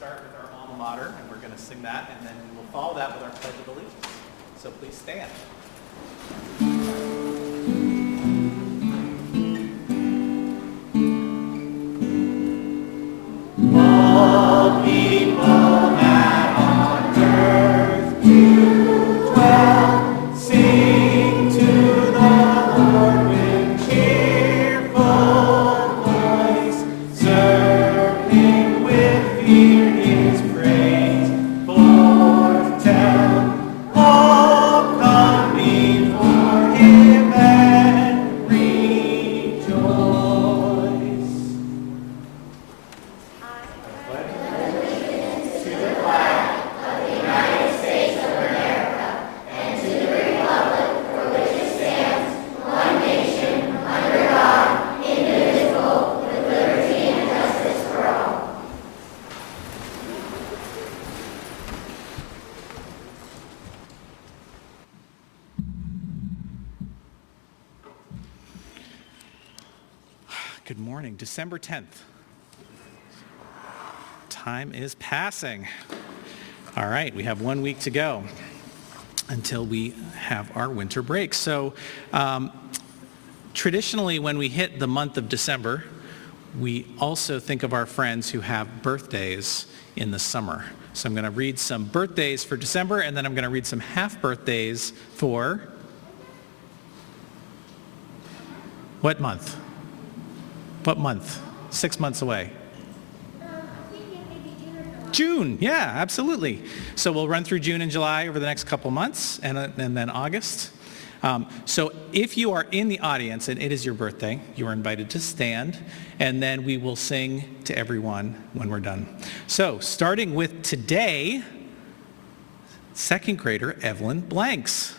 start with our alma mater, and we're going to sing that, and then we will follow that with our Pledge of Allegiance. So please stand. All people that on earth do dwell, sing to the Lord with cheerful voice, serve Him with fear His praise, forth tell, all come before Him and rejoice. Good morning, December 10th. Time is passing. All right, we have 1 week to go until we have our winter break. So traditionally, when we hit the month of December, we also think of our friends who have birthdays in the summer. So I'm going to read some birthdays for December, and then I'm going to read some half birthdays for what month? What month? 6 months away. June, yeah, absolutely. So we'll run through June and July over the next couple months, and then August. So if you are in the audience and it is your birthday, you are invited to stand, and then we will sing to everyone when we're done. So starting with today, second grader Evelyn Blanks.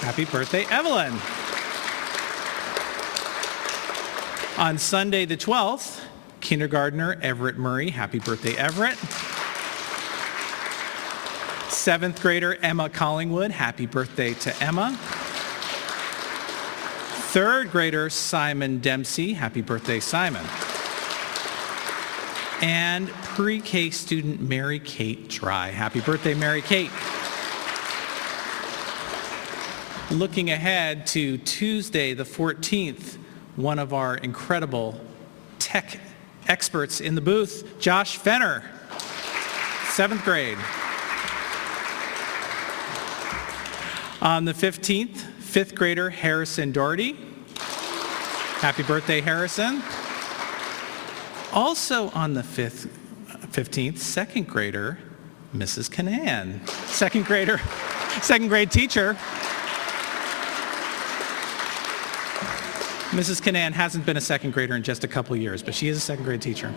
Happy birthday, Evelyn. On Sunday the 12th, kindergartner Everett Murray. Happy birthday, Everett. Seventh grader Emma Collingwood. Happy birthday to Emma. Third grader Simon Dempsey. Happy birthday, Simon. And pre-K student Mary Kate Dry. Happy birthday, Mary Kate. Looking ahead to Tuesday the 14th, one of our incredible tech experts in the booth, Josh Fenner, 7th grade. On the 15th, 5th grader Harrison Doherty. Happy birthday, Harrison. Also on the 15th, 2nd grader Mrs. Canan, 2nd grade teacher. Mrs. Canan hasn't been a 2nd grader in just a couple years, but she is a 2nd grade teacher.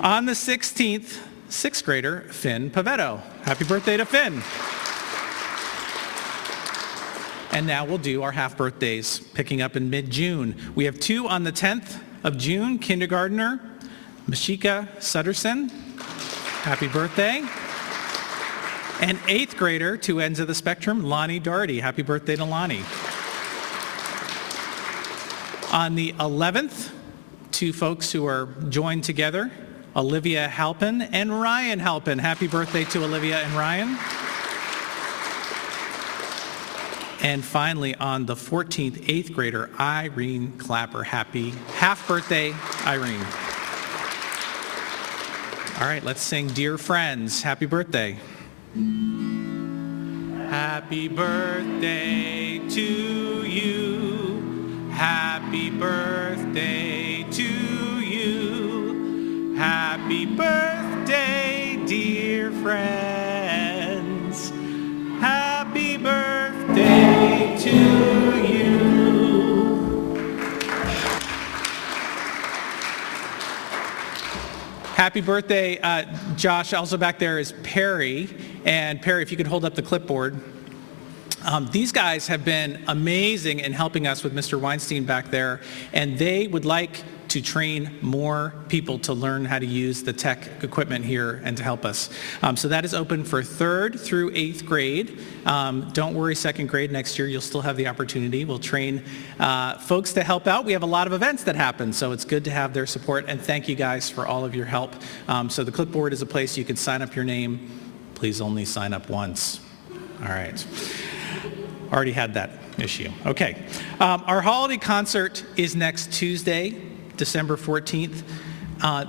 On the 16th, 6th grader Finn Pavetto. Happy birthday to Finn. And now we'll do our half birthdays, picking up in mid-June. We have 2 on the 10th of June, kindergartner Mashika Sutterson. Happy birthday. And 8th grader, 2 ends of the spectrum, Lonnie Doherty. Happy birthday to Lonnie. On the 11th, 2 folks who are joined together, Olivia Halpin and Ryan Halpin. Happy birthday to Olivia and Ryan. And finally, on the 14th, 8th grader, Irene Clapper. Happy half birthday, Irene. All right, let's sing Dear Friends. Happy birthday. Happy birthday to you. Happy birthday to you. Happy birthday, dear friends. Happy birthday to you. Happy birthday, Josh. Also back there is Perry. And Perry, if you could hold up the clipboard. These guys have been amazing in helping us with Mr. Weinstein back there, and they would like to train more people to learn how to use the tech equipment here and to help us. So that is open for 3rd through 8th grade. Don't worry, 2nd grade next year, you'll still have the opportunity. We'll train folks to help out. We have a lot of events that happen, so it's good to have their support, and thank you guys for all of your help. So the clipboard is a place you can sign up your name. Please only sign up once. All right. Already had that issue. Okay. Our holiday concert is next Tuesday, December 14th.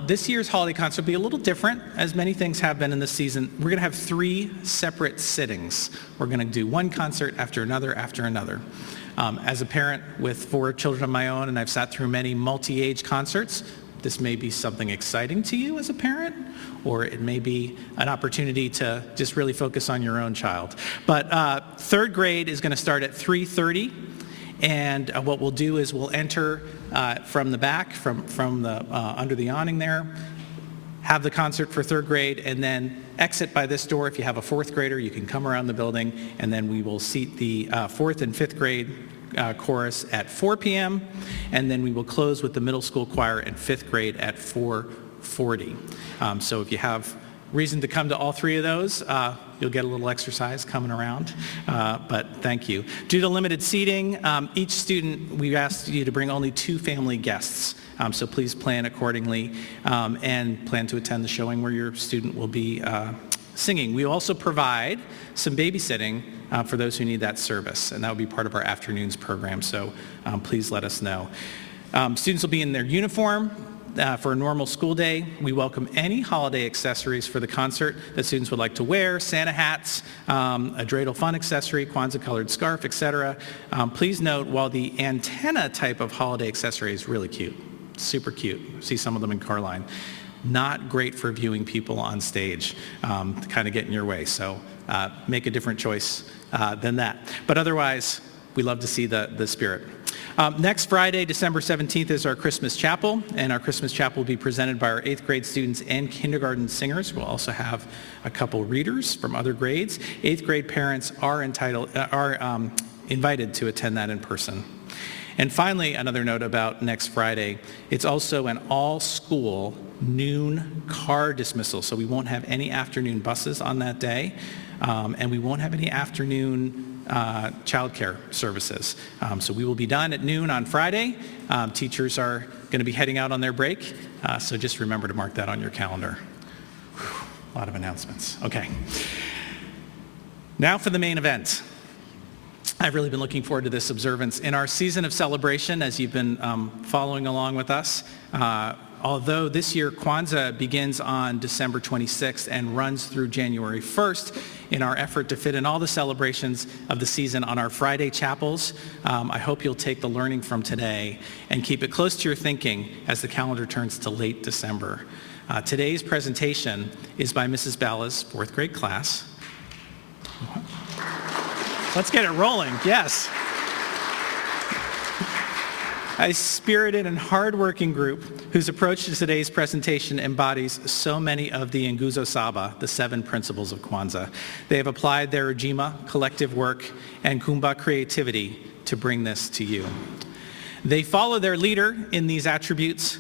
This year's holiday concert will be a little different, as many things have been in this season. We're going to have 3 separate sittings. We're going to do one concert after another after another. As a parent with 4 children of my own, and I've sat through many multi-age concerts, this may be something exciting to you as a parent, or it may be an opportunity to just really focus on your own child. But 3rd grade is going to start at 3:30, and what we'll do is we'll enter from the back, from the under the awning there, have the concert for 3rd grade, and then exit by this door. If you have a 4th grader, you can come around the building, and then we will seat the 4th and 5th grade chorus at 4 p.m., and then we will close with the middle school choir in 5th grade at 4:40. So if you have reason to come to all 3 of those, you'll get a little exercise coming around, but thank you. Due to limited seating, each student, we asked you to bring only 2 family guests, so please plan accordingly and plan to attend the showing where your student will be singing. We also provide some babysitting for those who need that service, and that will be part of our afternoons program, so please let us know. Students will be in their uniform for a normal school day. We welcome any holiday accessories for the concert that students would like to wear: Santa hats, a dreidel fun accessory, Kwanzaa colored scarf, etc. Please note, while the antenna type of holiday accessory is really cute, super cute, see some of them in Carline, not great for viewing people on stage, to kind of get in your way. So make a different choice than that. But otherwise, we love to see the spirit. Next Friday, December 17th, is our Christmas Chapel, and our Christmas Chapel will be presented by our 8th grade students and kindergarten singers. We'll also have a couple readers from other grades. 8th grade parents are invited to attend that in person. And finally, another note about next Friday, it's also an all-school noon car dismissal, so we won't have any afternoon buses on that day, and we won't have any afternoon childcare services. So we will be done at noon on Friday. Teachers are going to be heading out on their break, so just remember to mark that on your calendar. Whew, a lot of announcements. Okay. Now for the main event. I've really been looking forward to this observance. In our season of celebration, as you've been following along with us, although this year Kwanzaa begins on December 26th and runs through January 1st, in our effort to fit in all the celebrations of the season on our Friday chapels, I hope you'll take the learning from today and keep it close to your thinking as the calendar turns to late December. Today's presentation is by Mrs. Bala's 4th grade class. Let's get it rolling, yes. A spirited and hardworking group whose approach to today's presentation embodies so many of the Nguzo Saba, the 7 principles of Kwanzaa. They have applied their Ujima, collective work, and Kumba creativity to bring this to you. They follow their leader in these attributes.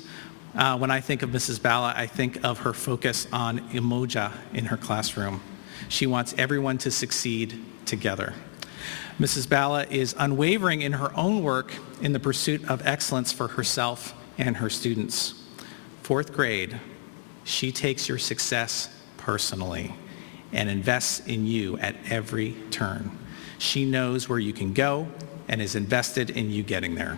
When I think of Mrs. Bala, I think of her focus on umoja in her classroom. She wants everyone to succeed together. Mrs. Bala is unwavering in her own work in the pursuit of excellence for herself and her students. 4th grade, she takes your success personally and invests in you at every turn. She knows where you can go and is invested in you getting there.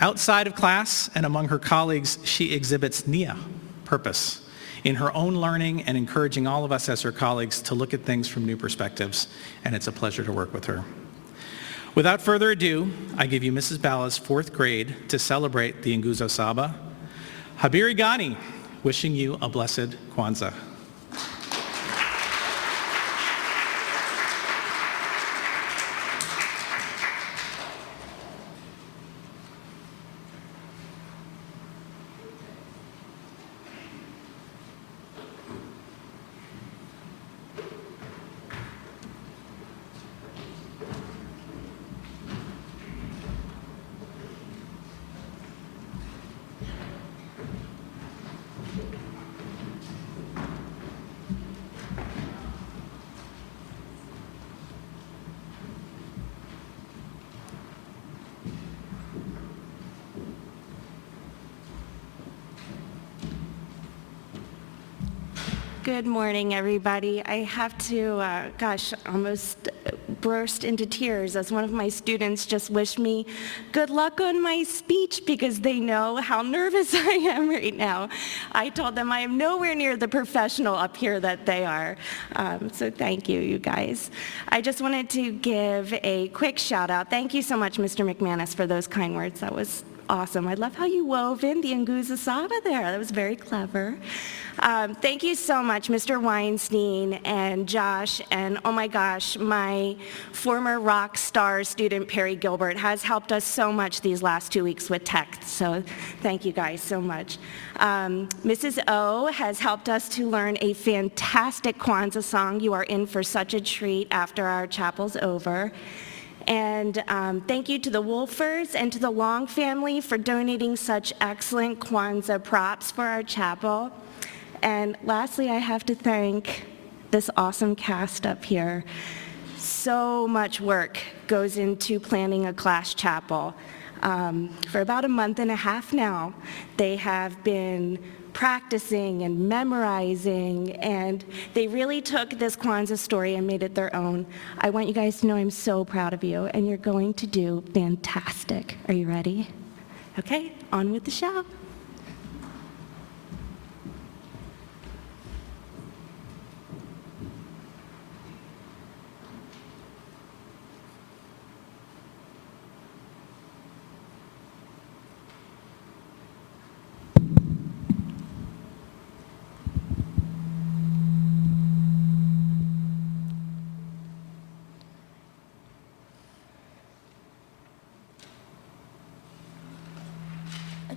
Outside of class and among her colleagues, she exhibits niya, purpose, in her own learning and encouraging all of us as her colleagues to look at things from new perspectives, and it's a pleasure to work with her. Without further ado, I give you Mrs. Bala's 4th grade to celebrate the Nguzo Saba. Habari Gani, wishing you a blessed Kwanzaa. Good morning, everybody. I have to, almost burst into tears as one of my students just wished me good luck on my speech because they know how nervous I am right now. I told them I am nowhere near the professional up here that they are. So thank you, you guys. I just wanted to give a quick shout out. Thank you so much, Mr. McManus, for those kind words. That was awesome. I love how you wove in the Nguza Saba there. That was very clever. Thank you so much, Mr. Weinstein and Josh, and oh my gosh, my former rock star student, Perry Gilbert, has helped us so much these last 2 weeks with tech, so thank you guys so much. Mrs. O has helped us to learn a fantastic Kwanzaa song. You are in for such a treat after our chapel's over. And thank you to the Wolfers and to the Long family for donating such excellent Kwanzaa props for our chapel. And lastly, I have to thank this awesome cast up here. So much work goes into planning a class chapel. For about a month and a half now, they have been practicing and memorizing, and they really took this Kwanzaa story and made it their own. I want you guys to know I'm so proud of you, and you're going to do fantastic. Are you ready? Okay, on with the show.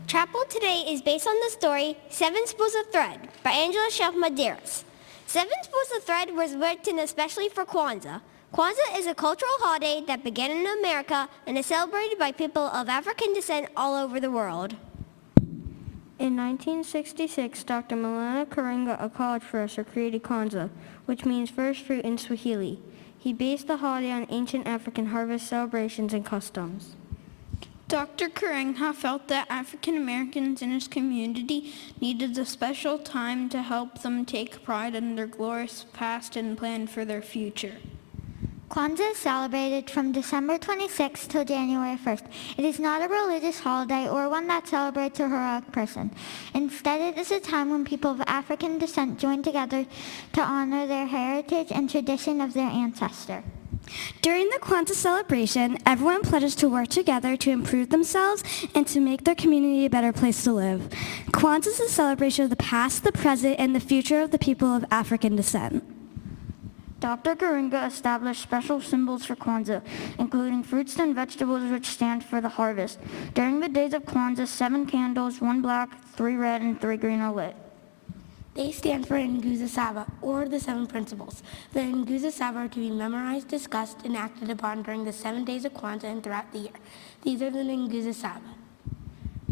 Chapel today is based on the story Seven Spools of Thread by Angela Shelf Medeiros. Seven Spools of Thread was written especially for Kwanzaa. Kwanzaa is a cultural holiday that began in America and is celebrated by people of African descent all over the world. In 1966, Dr. Malana Karenga, a college professor, created Kwanzaa, which means first fruit in Swahili. He based the holiday on ancient African harvest celebrations and customs. Dr. Karenga felt that African Americans in his community needed a special time to help them take pride in their glorious past and plan for their future. Kwanzaa is celebrated from December 26th till January 1st. It is not a religious holiday or one that celebrates a heroic person. Instead, it is a time when people of African descent join together to honor their heritage and tradition of their ancestor. During the Kwanzaa celebration, everyone pledges to work together to improve themselves and to make their community a better place to live. Kwanzaa is a celebration of the past, the present, and the future of the people of African descent. Dr. Karenga established special symbols for Kwanzaa, including fruits and vegetables which stand for the harvest. During the days of Kwanzaa, 7 candles, 1 black, 3 red, and 3 green are lit. They stand for Nguza Saba, or the 7 principles. The Nguza Saba are to be memorized, discussed, and acted upon during the 7 days of Kwanzaa and throughout the year. These are the Nguza Saba.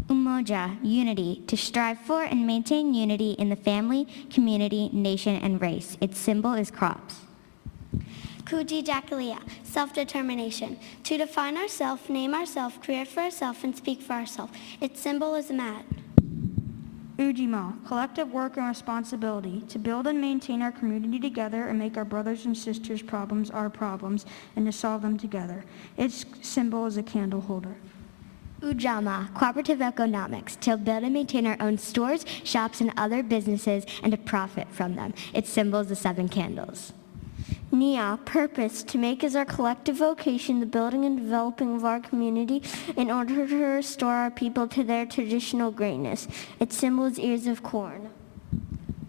Umoja, unity, to strive for and maintain unity in the family, community, nation, and race. Its symbol is crops. Kuji Jakalia, self-determination, to define ourselves, name ourselves, create for ourselves, and speak for ourselves. Its symbol is a mat. Ujima, collective work and responsibility, to build and maintain our community together and make our brothers and sisters' problems our problems, and to solve them together. Its symbol is a candle holder. Ujama, cooperative economics, to build and maintain our own stores, shops, and other businesses, and to profit from them. Its symbol is the 7 candles. Nia, purpose, to make as our collective vocation the building and developing of our community in order to restore our people to their traditional greatness. Its symbol is ears of corn.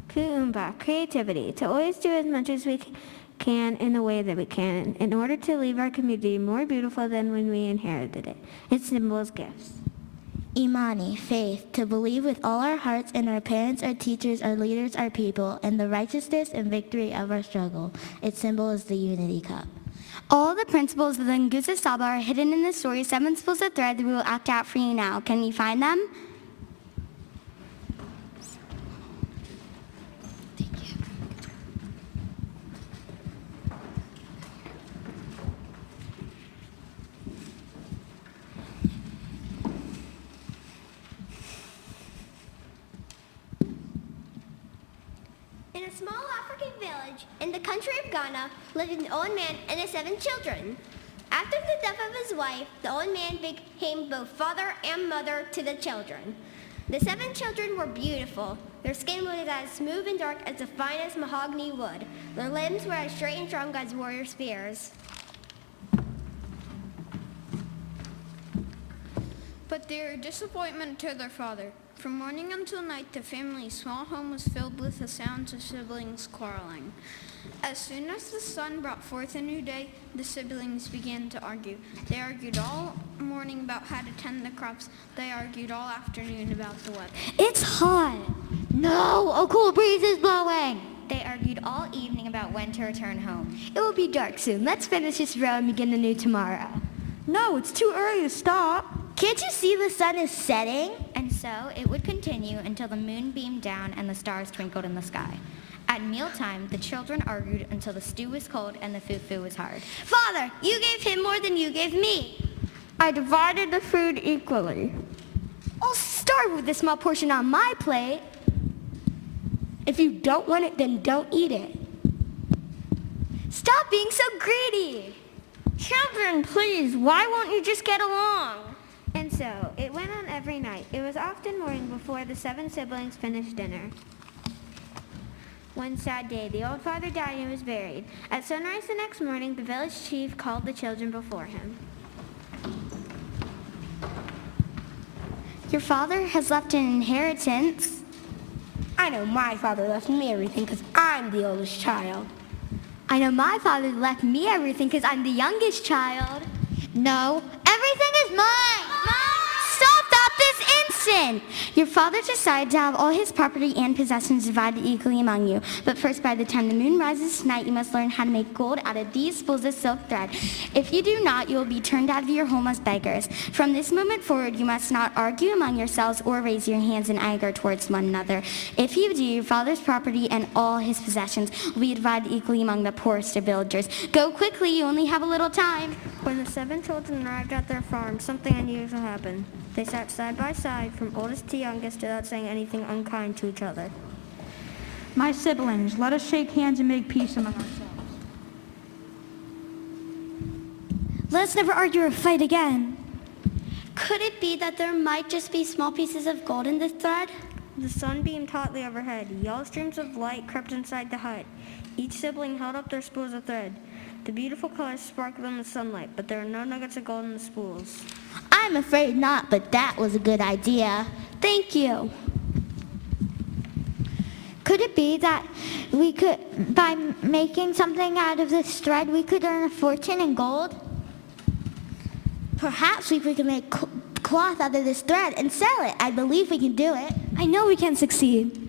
Kuumba, creativity, to always do as much as we can in the way that we can in order to leave our community more beautiful than when we inherited it. Its symbol is gifts. Imani, faith, to believe with all our hearts in our parents, our teachers, our leaders, our people, and the righteousness and victory of our struggle. Its symbol is the unity cup. All the principles of the Nguza Saba are hidden in the story 7 Spools of Thread that we will act out for you now. Can you find them? small African village in the country of Ghana lived an old man and his 7 children. After the death of his wife, the old man became both father and mother to the children. The 7 children were beautiful. Their skin was as smooth and dark as the finest mahogany wood. Their limbs were as straight and strong as warrior spears. But they were a disappointment to their father. From morning until night, the family's small home was filled with the sounds of siblings quarreling. As soon as the sun brought forth a new day, the siblings began to argue. They argued all morning about how to tend the crops. They argued all afternoon about the weather. It's hot. No, a cool breeze is blowing. They argued all evening about when to return home. It will be dark soon. Let's finish this row and begin anew tomorrow. No, it's too early to stop. Can't you see the sun is setting? And so it would continue until the moon beamed down and the stars twinkled in the sky. At mealtime, the children argued until the stew was cold and the fufu was hard. Father, you gave him more than you gave me. I divided the food equally. I'll start with a small portion on my plate. If you don't want it, then don't eat it. Stop being so greedy. Children, please, why won't you just get along? And so, it went on every night. It was often morning before the 7 siblings finished dinner. One sad day, the old father died and was buried. At sunrise the next morning, the village chief called the children before him. Your father has left an inheritance. I know my father left me everything because I'm the oldest child. I know my father left me everything because I'm the youngest child. No, everything is mine. Stop that this instant! Your father decided to have all his property and possessions divided equally among you. But first, by the time the moon rises tonight, you must learn how to make gold out of these spools of silk thread. If you do not, you will be turned out of your home as beggars. From this moment forward, you must not argue among yourselves or raise your hands in anger towards one another. If you do, your father's property and all his possessions will be divided equally among the poorest of villagers. Go quickly, you only have a little time. When the 7 children arrived at their farm, something unusual happened. They sat side by side, from oldest to youngest, without saying anything unkind to each other. My siblings, let us shake hands and make peace among ourselves. Let's never argue or fight again. Could it be that there might just be small pieces of gold in this thread? The sun beamed hotly overhead. Yellow streams of light crept inside the hut. Each sibling held up their spools of thread. The beautiful colors sparkled in the sunlight, but there were no nuggets of gold in the spools. I'm afraid not, but that was a good idea. Thank you. Could it be that we could, by making something out of this thread, we could earn a fortune in gold? Perhaps we could make cloth out of this thread and sell it. I believe we can do it. I know we can succeed.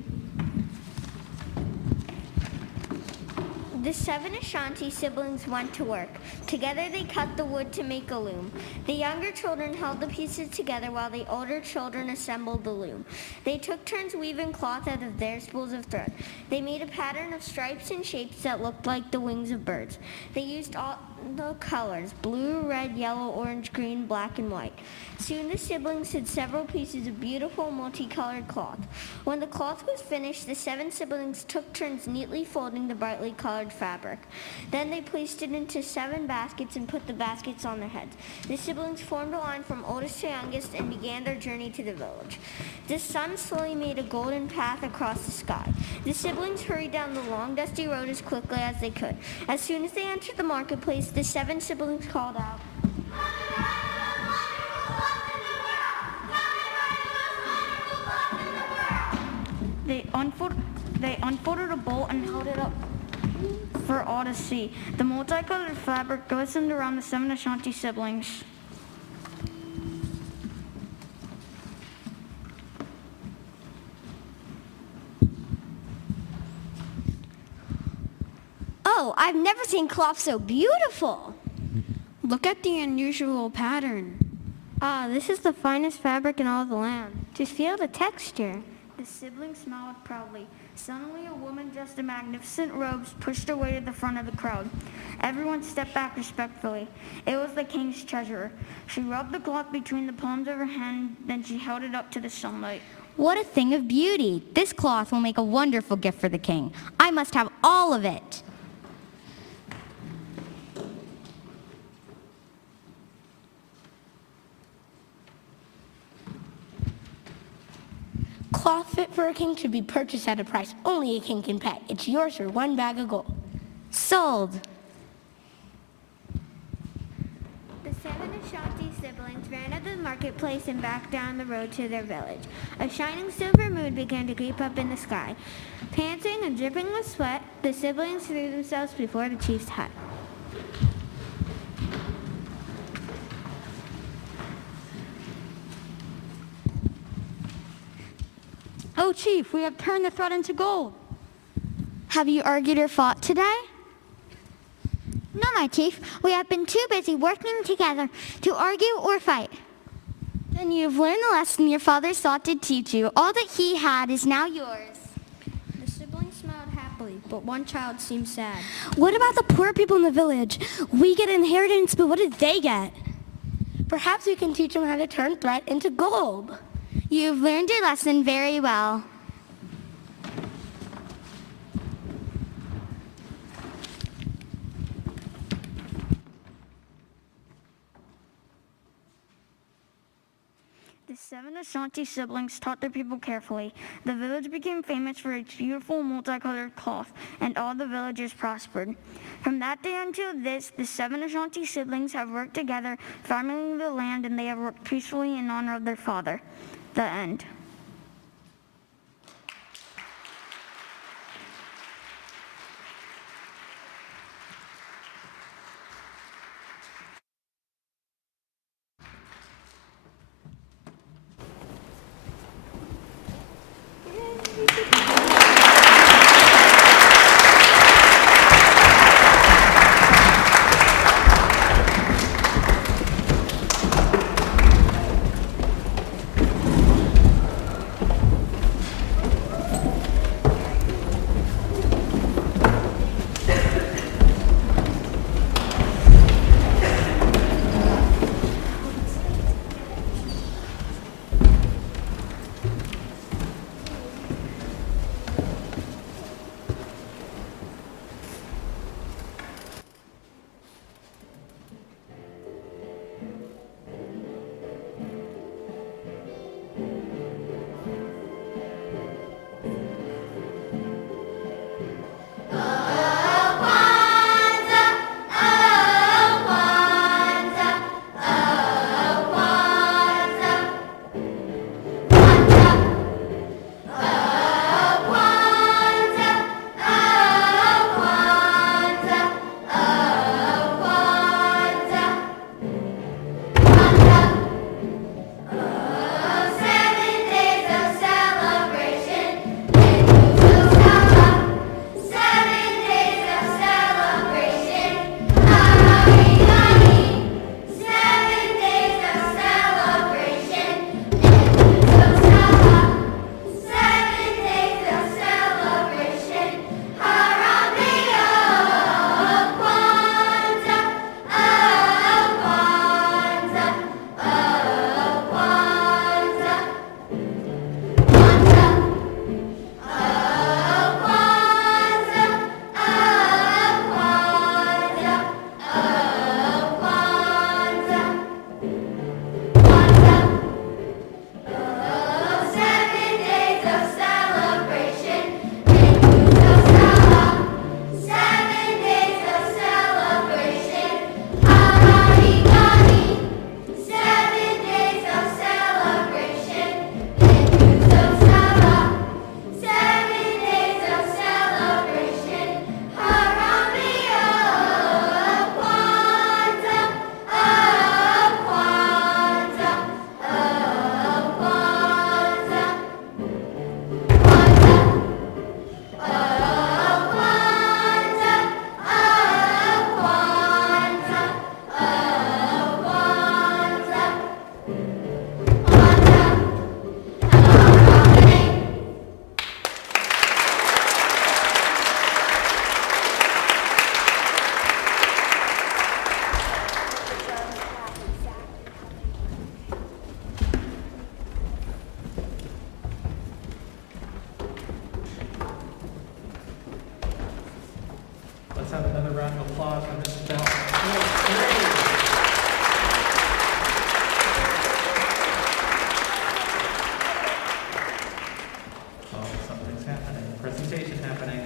The 7 Ashanti siblings went to work. Together they cut the wood to make a loom. The younger children held the pieces together while the older children assembled the loom. They took turns weaving cloth out of their spools of thread. They made a pattern of stripes and shapes that looked like the wings of birds. They used all the colors: blue, red, yellow, orange, green, black, and white. Soon the siblings had several pieces of beautiful multicolored cloth. When the cloth was finished, the 7 siblings took turns neatly folding the brightly colored fabric. Then they placed it into 7 baskets and put the baskets on their heads. The siblings formed a line from oldest to youngest and began their journey to the village. The sun slowly made a golden path across the sky. The siblings hurried down the long, dusty road as quickly as they could. As soon as they entered the marketplace, the 7 siblings called out, They unfolded a bowl and held it up for all to see. The multicolored fabric glistened around the 7 Ashanti siblings. Oh, I've never seen cloth so beautiful. Look at the unusual pattern. Ah, this is the finest fabric in all the land. Just feel the texture. The siblings smiled proudly. Suddenly, a woman dressed in magnificent robes pushed her way to the front of the crowd. Everyone stepped back respectfully. It was the king's treasurer. She rubbed the cloth between the palms of her hand, then she held it up to the sunlight. What a thing of beauty! This cloth will make a wonderful gift for the king. I must have all of it. Cloth fit for a king should be purchased at a price only a king can pay. It's yours for 1 bag of gold. Sold. The 7 Ashanti siblings ran up the marketplace and back down the road to their village. A shining silver moon began to creep up in the sky. Panting and dripping with sweat, the siblings threw themselves before the chief's hut. Oh, Chief, we have turned the thread into gold. Have you argued or fought today? No, my chief, we have been too busy working together to argue or fight. Then you've learned the lesson your father sought to teach you. All that he had is now yours. The siblings smiled happily, but one child seemed sad. What about the poor people in the village? We get inheritance, but what did they get? Perhaps we can teach them how to turn thread into gold. You've learned your lesson very well. The 7 Ashanti siblings taught their people carefully. The village became famous for its beautiful multicolored cloth, and all the villagers prospered. From that day until this, the 7 Ashanti siblings have worked together, farming the land, and they have worked peacefully in honor of their father. The end. another round of applause for Mrs. Bell. Fourth grade. Oh, something's happening. Presentation happening.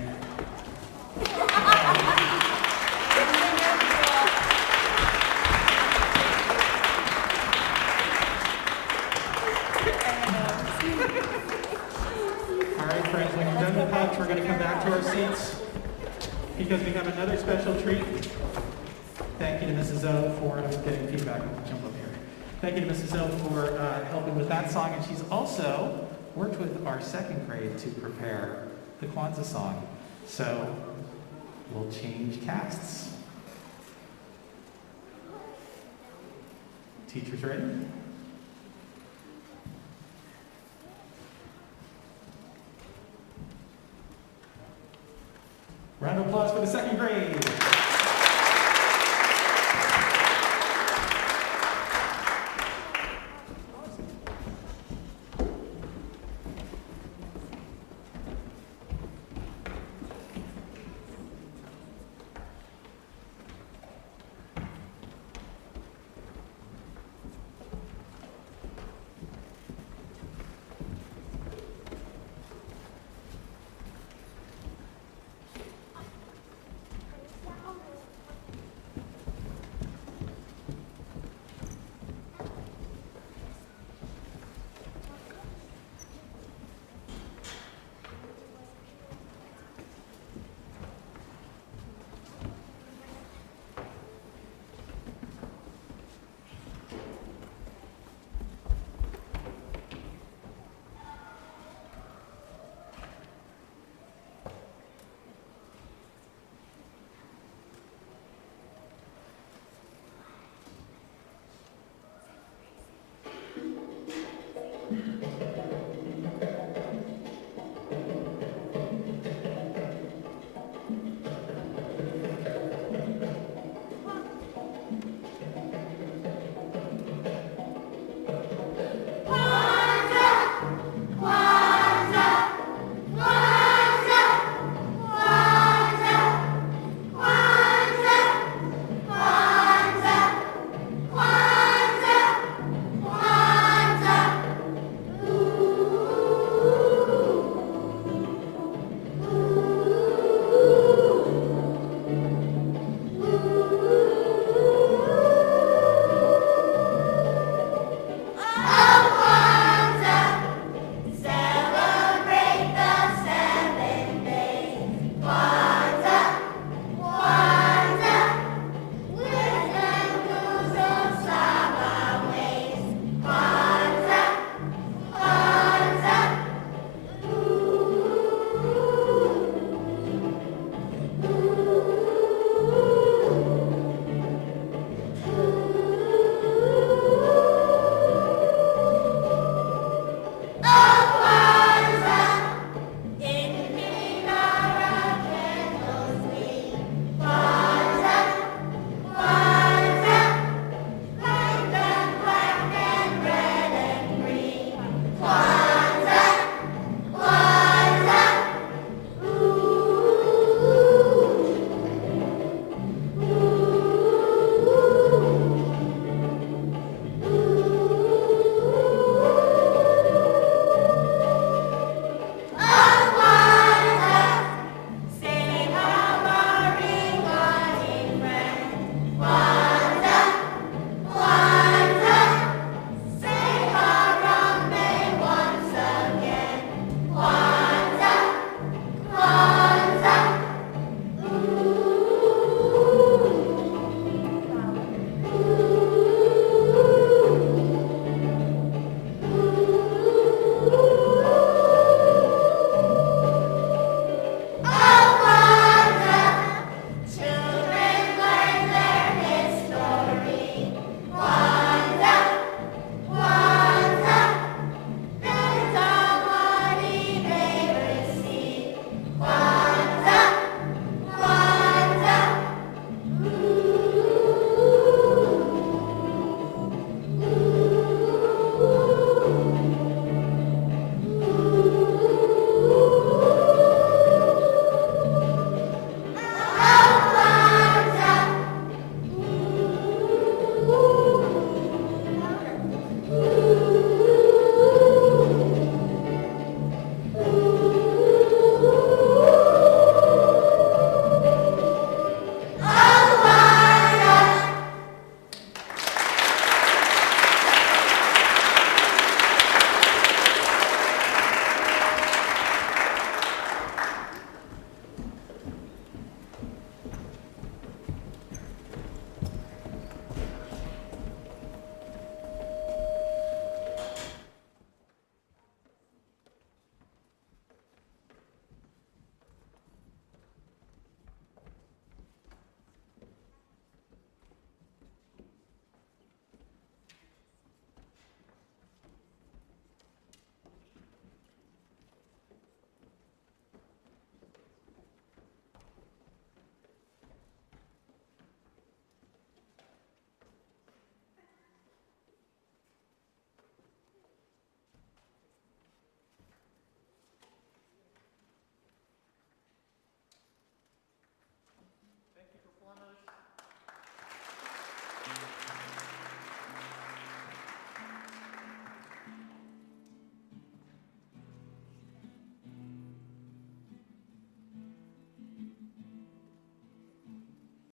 All right, friends, when you're done with hugs, we're going to come back to our seats because we have another special treat. Thank you to Mrs. O for getting feedback. I'll jump up here. Thank you to Mrs. O for helping with that song, and she's also worked with our second grade to prepare the Kwanzaa song. So we'll change casts. Teachers ready? Round of applause for the second grade.